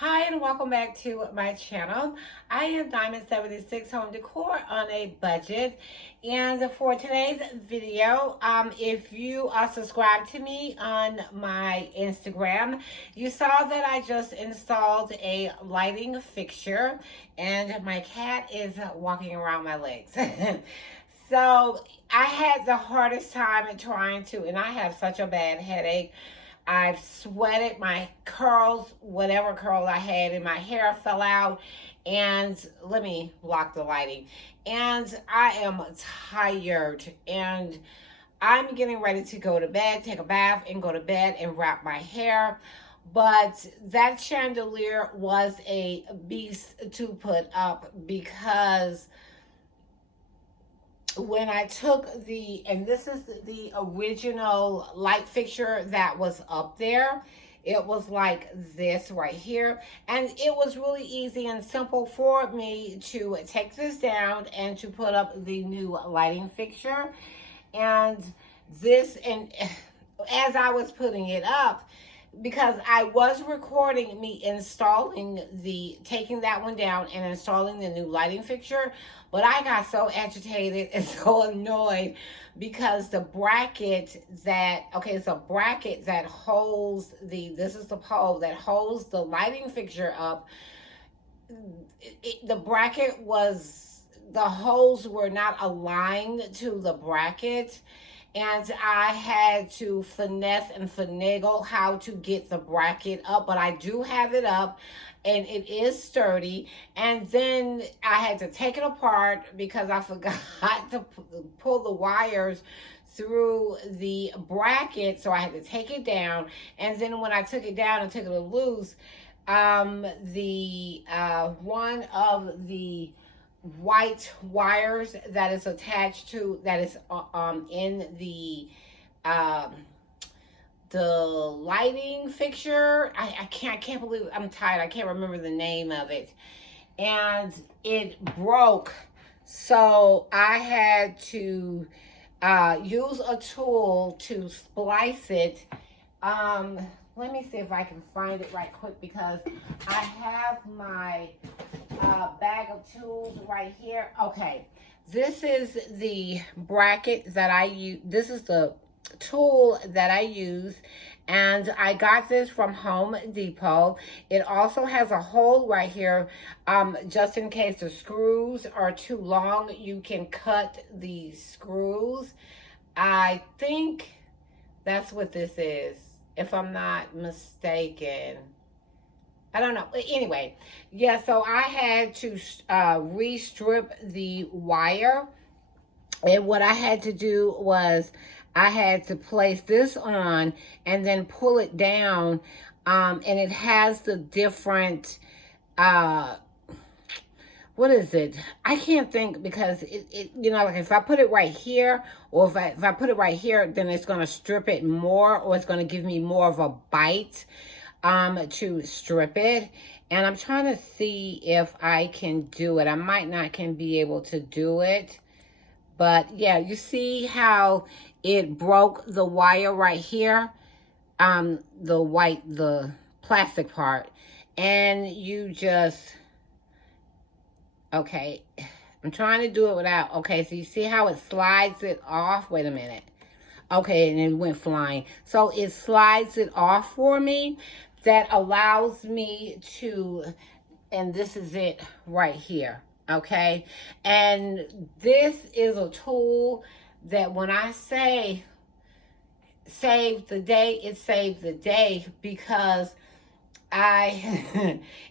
Hi and welcome back to my channel. I am Diamond 76 Home Decor on a budget. And for today's video, if you are subscribed to me on my Instagram, you saw that I just installed a lighting fixture and my cat is walking around my legs. So I had the hardest time in trying to, and I have such a bad headache. I've sweated, my curls, whatever curl I had in my hair fell out. And let me block the lighting. And I am tired. And I'm getting ready to go to bed, take a bath, and go to bed and wrap my hair. But that chandelier was a beast to put up because when I took and this is the original light fixture that was up there, it was like this right here. And it was really easy and simple for me to take this down and to put up the new lighting fixture. And and as I was putting it up, because I was recording me taking that one down and installing the new lighting fixture, but I got so agitated and so annoyed because the bracket it's a bracket that holds this is the pole that holds the lighting fixture up. The holes were not aligned to the bracket, and I had to finesse and finagle how to get the bracket up, but I do have it up and it is sturdy. And then I had to take it apart because I forgot to pull the wires through the bracket, so I had to take it down. And then when I took it down and took it loose, one of the white wires that is attached to in the lighting fixture, I can't believe, I'm tired, I can't remember the name of it, and it broke. So I had to use a tool to splice it. Let me see if I can find it right quick, because I have my bag of tools right here. Okay, this is the bracket that I use. This is the tool that I use, and I got this from Home Depot. It also has a hole right here, just in case the screws are too long, you can cut the screws. I think that's what this is, if I'm not mistaken. I don't know. Anyway, yeah, so I had to re-strip the wire. And what I had to do was I had to place this on and then pull it down. And it has the different, what is it? I can't think, because like if I put it right here, or if I put it right here, then it's going to strip it more, or it's going to give me more of a bite to strip it. And I'm trying to see if I can do it. I might not can be able to do it, but yeah, you see how it broke the wire right here, the plastic part, and you just, okay, I'm trying to do it without, okay, so you see how it slides it off? Wait a minute. Okay, and it went flying. So it slides it off for me. That allows me to, and this is it right here, okay? And this is a tool that when I say save the day, it saved the day, because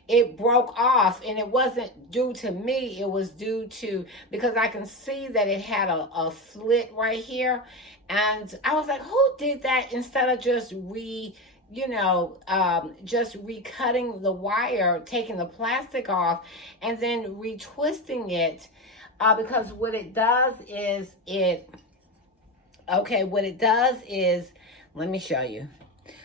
it broke off, and it wasn't due to me, it was due to, because I can see that it had a slit right here, and I was like, who did that, instead of just just recutting the wire, taking the plastic off, and then retwisting it, because what it does is let me show you.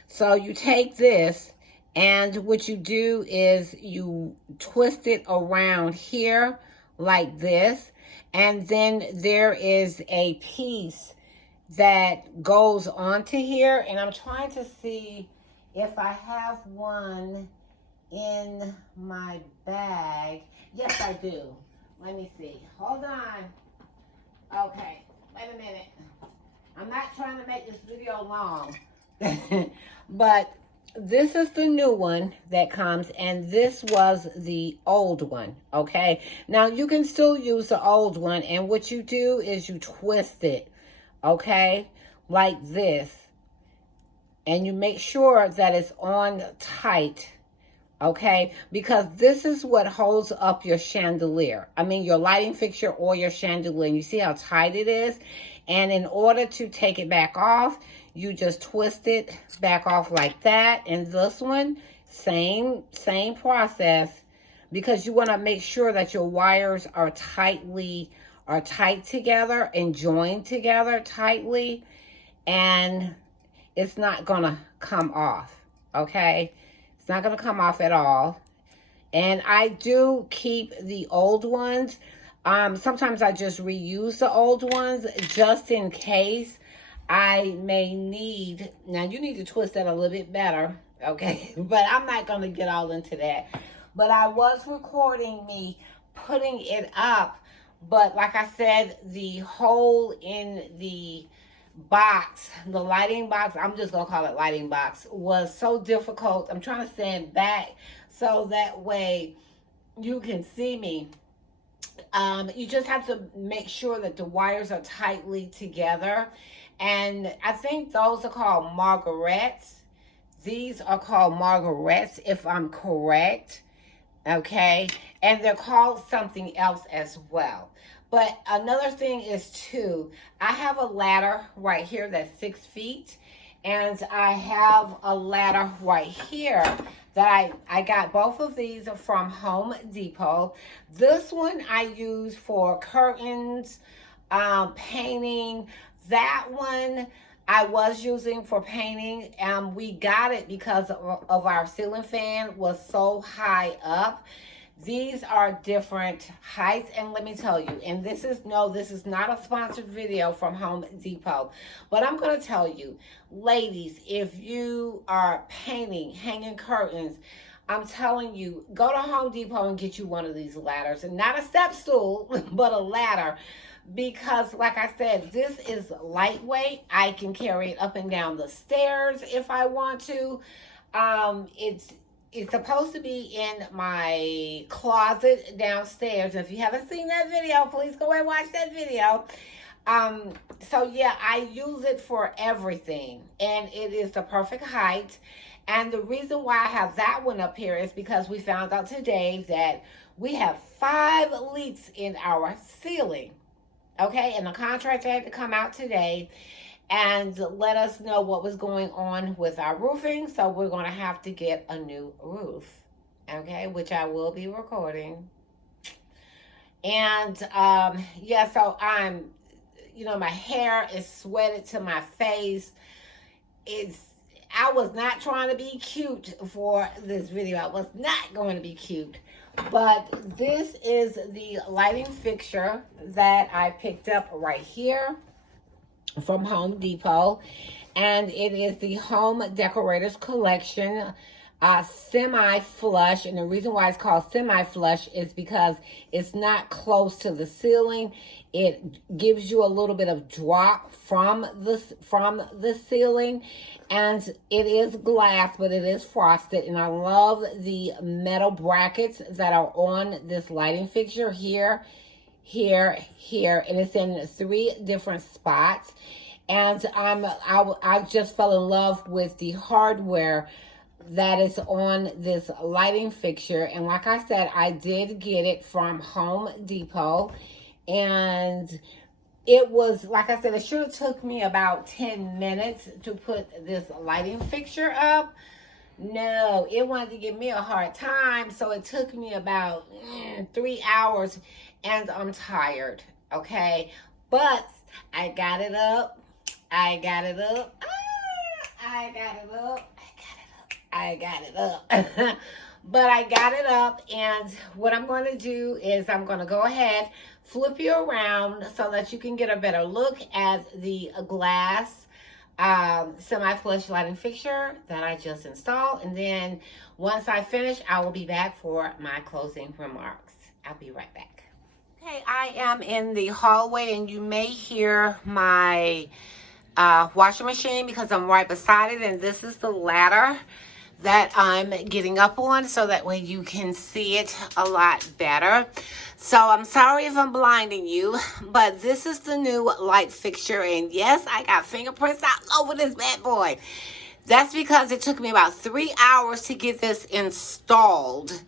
So you take this, and what you do is you twist it around here like this, and then there is a piece that goes onto here, and I'm trying to see if I have one in my bag. Yes, I do. Let me see. Hold on. Okay, wait a minute. I'm not trying to make this video long. But this is the new one that comes, and this was the old one, okay? Now, you can still use the old one, and what you do is you twist it, okay? Like this. And you make sure that it's on tight, okay? Because this is what holds up your chandelier. I mean, your lighting fixture or your chandelier. And you see how tight it is? And in order to take it back off, you just twist it back off like that. And this one, same process, because you want to make sure that your wires are tight together and joined together tightly, and it's not gonna come off, okay? It's not gonna come off at all. And I do keep the old ones. Sometimes I just reuse the old ones just in case I may need. Now, you need to twist that a little bit better, okay? But I'm not going to get all into that. But I was recording me putting it up. But like I said, the hole in the box, the lighting box, I'm just going to call it lighting box, was so difficult. I'm trying to stand back so that way you can see me. You just have to make sure that the wires are tightly together. And I think those are called margarets. These are called margarets, if I'm correct. Okay. And they're called something else as well. But another thing is too, I have a ladder right here that's 6 feet. And I have a ladder right here that I got both of these from Home Depot. This one I use for curtains, painting. That one I was using for painting. We got it because of our ceiling fan was so high up. These are different heights, and let me tell you, and this is not a sponsored video from Home Depot, but I'm going to tell you, ladies, if you are painting, hanging curtains, I'm telling you, go to Home Depot and get you one of these ladders, and not a step stool, but a ladder, because like I said, this is lightweight. I can carry it up and down the stairs if I want to. It's supposed to be in my closet downstairs. If you haven't seen that video, please go and watch that video. So yeah, I use it for everything, and it is the perfect height. And the reason why I have that one up here is because we found out today that we have 5 leaks in our ceiling. Okay, and the contractor had to come out today and let us know what was going on with our roofing. So we're going to have to get a new roof, okay, which I will be recording. And yeah, so I'm, my hair is sweated to my face. I was not trying to be cute for this video. I was not going to be cute. But this is the lighting fixture that I picked up right here from Home Depot, and it is the Home Decorators Collection semi-flush. And the reason why it's called semi-flush is because it's not close to the ceiling. It gives you a little bit of drop from the ceiling, and it is glass, but it is frosted. And I love the metal brackets that are on this lighting fixture here, and it's in 3 different spots. And I just fell in love with the hardware that is on this lighting fixture. And like I said, I did get it from Home Depot, and it was, like I said, it should have took me about 10 minutes to put this lighting fixture up. No, it wanted to give me a hard time, so it took me about 3 hours, and I'm tired, okay? But I got it up. I got it up. But I got it up, and what I'm going to do is I'm going to go ahead, flip you around so that you can get a better look at the glass semi-flush lighting fixture that I just installed. And then once I finish, I will be back for my closing remarks. I'll be right back. Okay, I am in the hallway and you may hear my washing machine because I'm right beside it, and this is the ladder that I'm getting up on so that way you can see it a lot better. So I'm sorry if I'm blinding you, but this is the new light fixture, and yes, I got fingerprints all over this bad boy. That's because it took me about 3 hours to get this installed.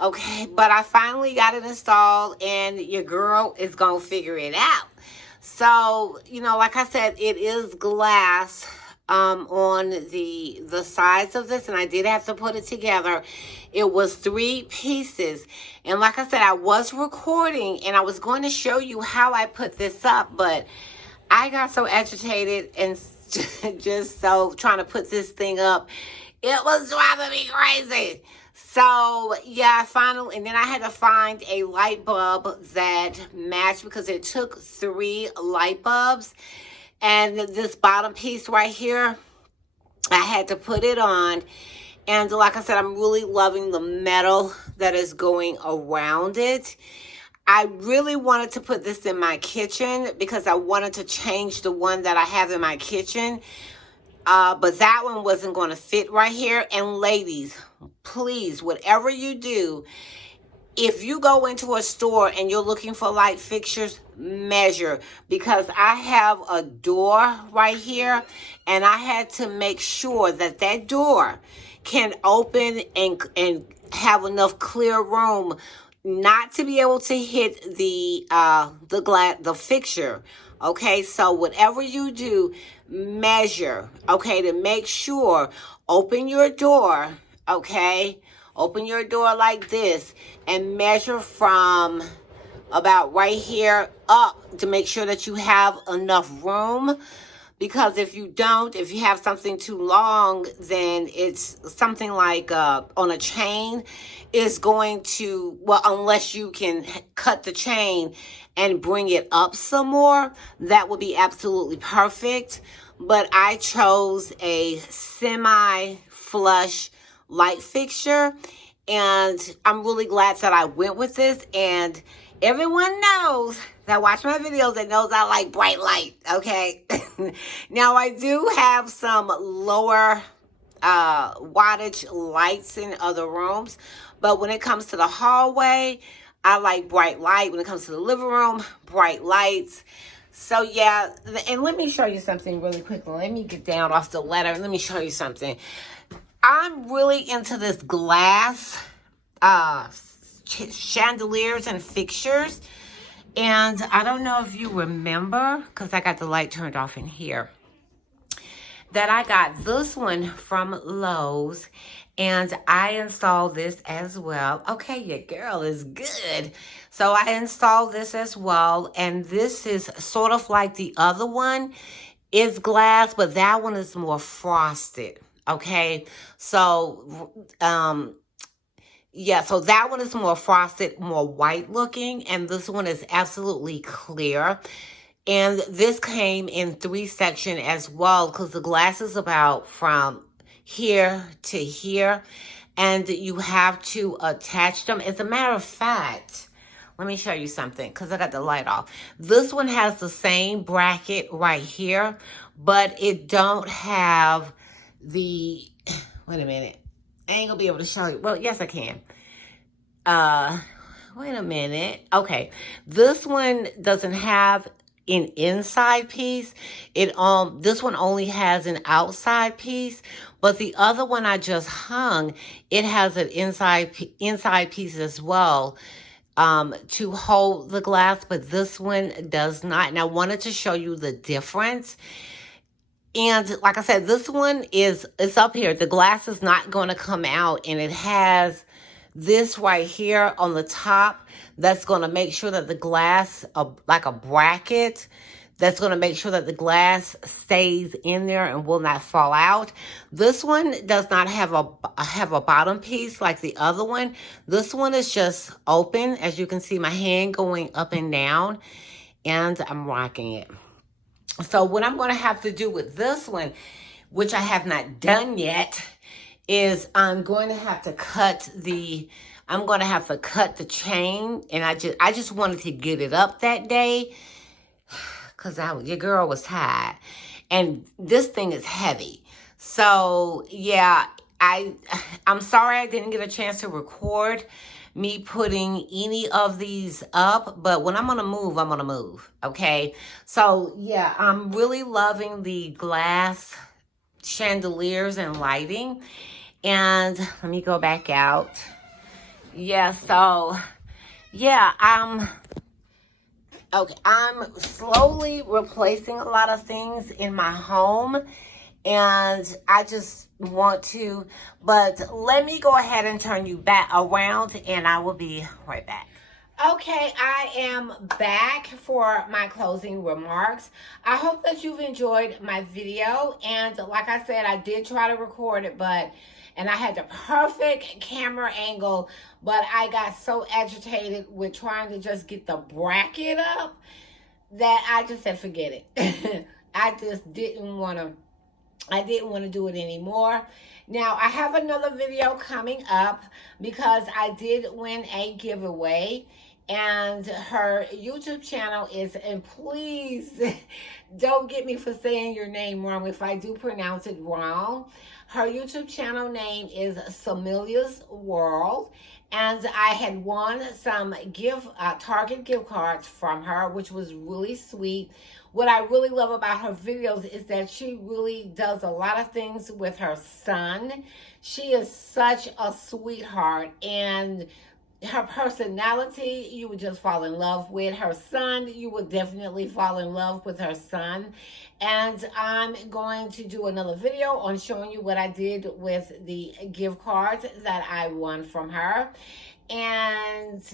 Okay, but I finally got it installed, and your girl is gonna figure it out. So, you know, like I said, it is glass on the sides of this, and I did have to put it together. It was 3 pieces, and like I said, I was recording and I was going to show you how I put this up, but I got so agitated and just so trying to put this thing up, it was driving me crazy. So yeah, finally, and then I had to find a light bulb that matched because it took 3 light bulbs. And this bottom piece right here, I had to put it on. And like I said, I'm really loving the metal that is going around it. I really wanted to put this in my kitchen because I wanted to change the one that I have in my kitchen. But that one wasn't going to fit right here. And ladies, please, whatever you do, if you go into a store and you're looking for light fixtures, measure, because I have a door right here and I had to make sure that that door can open and have enough clear room not to be able to hit the fixture. Okay, so whatever you do, measure, okay, to make sure. Open your door, okay? Open your door like this and measure from about right here up to make sure that you have enough room. Because if you don't, if you have something too long, then it's something like on a chain is going to, well, unless you can cut the chain and bring it up some more, that would be absolutely perfect. But I chose a semi-flush light fixture, and I'm really glad that I went with this. And everyone knows that watch my videos that knows I like bright light, okay? Now I do have some lower wattage lights in other rooms, but when it comes to the hallway, I like bright light. When it comes to the living room, bright lights. So yeah, and let me show you something really quickly. Let me get down off the ladder and let me show you something. I'm really into this glass chandeliers and fixtures. And I don't know if you remember, because I got the light turned off in here, that I got this one from Lowe's. And I installed this as well. Okay, your girl is good. So I installed this as well. And this is sort of like the other one. It's glass, but that one is more frosted. Okay, so yeah, so that one is more frosted, more white looking, and this one is absolutely clear. And this came in 3 sections as well, because the glass is about from here to here, and you have to attach them. As a matter of fact, let me show you something, because I got the light off. This one has the same bracket right here, but it don't have the, wait a minute, I ain't gonna be able to show you. Well, yes I can. Wait a minute. Okay, this one doesn't have an inside piece. This one only has an outside piece, but the other one I just hung, it has an inside piece as well to hold the glass, but this one does not. And I wanted to show you the difference. And like I said, this one it's up here. The glass is not going to come out, and it has this right here on the top that's going to make sure that the glass, like a bracket, that's going to make sure that the glass stays in there and will not fall out. This one does not have a bottom piece like the other one. This one is just open. As you can see, my hand going up and down, and I'm rocking it. So what I'm going to have to do with this one, which I have not done yet, is I'm going to have to cut the chain, and I just wanted to get it up that day because your girl was tired, and this thing is heavy. So yeah, I'm sorry I didn't get a chance to record me putting any of these up, but when I'm gonna move, I'm gonna move. Okay, so yeah, I'm really loving the glass chandeliers and lighting. And let me go back out. Yeah, so yeah, okay, I'm slowly replacing a lot of things in my home, and I just want to, but let me go ahead and turn you back around, and I will be right back. Okay, I am back for my closing remarks. I hope that you've enjoyed my video, and like I said, I did try to record it, and I had the perfect camera angle, but I got so agitated with trying to just get the bracket up that I just said, forget it. I just didn't want to do it anymore. Now, I have another video coming up because I did win a giveaway, and her YouTube channel is, and please don't get me for saying your name wrong if I do pronounce it wrong. Her YouTube channel name is Samilia's World, and I had won some Target gift cards from her, which was really sweet. What I really love about her videos is that she really does a lot of things with her son. She is such a sweetheart, and her personality, you would just fall in love with. Her son, you would definitely fall in love with her son. And I'm going to do another video on showing you what I did with the gift cards that I won from her. And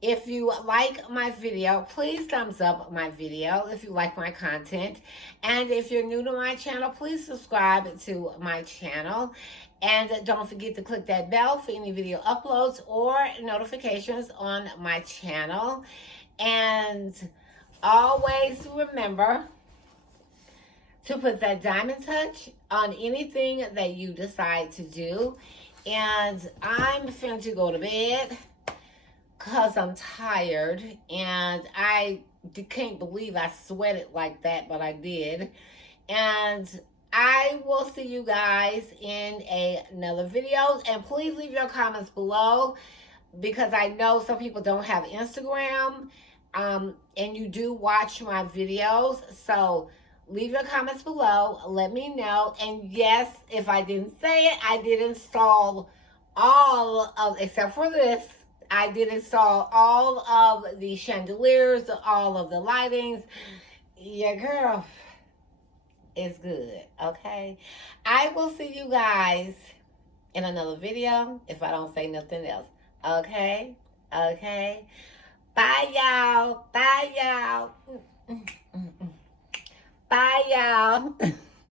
if you like my video, please thumbs up my video if you like my content. And if you're new to my channel, please subscribe to my channel. And don't forget to click that bell for any video uploads or notifications on my channel. And always remember to put that diamond touch on anything that you decide to do. And I'm finna to go to bed because I'm tired, and I can't believe I sweated like that, but I did. And I will see you guys in another video. And please leave your comments below, because I know some people don't have Instagram, and you do watch my videos. So leave your comments below. Let me know. And yes, if I didn't say it, I did install all of, except for this, I did install all of the chandeliers, all of the lightings. Yeah, girl, it's good, okay? I will see you guys in another video if I don't say nothing else, okay? Okay? Bye, y'all. Bye, y'all. Bye, y'all.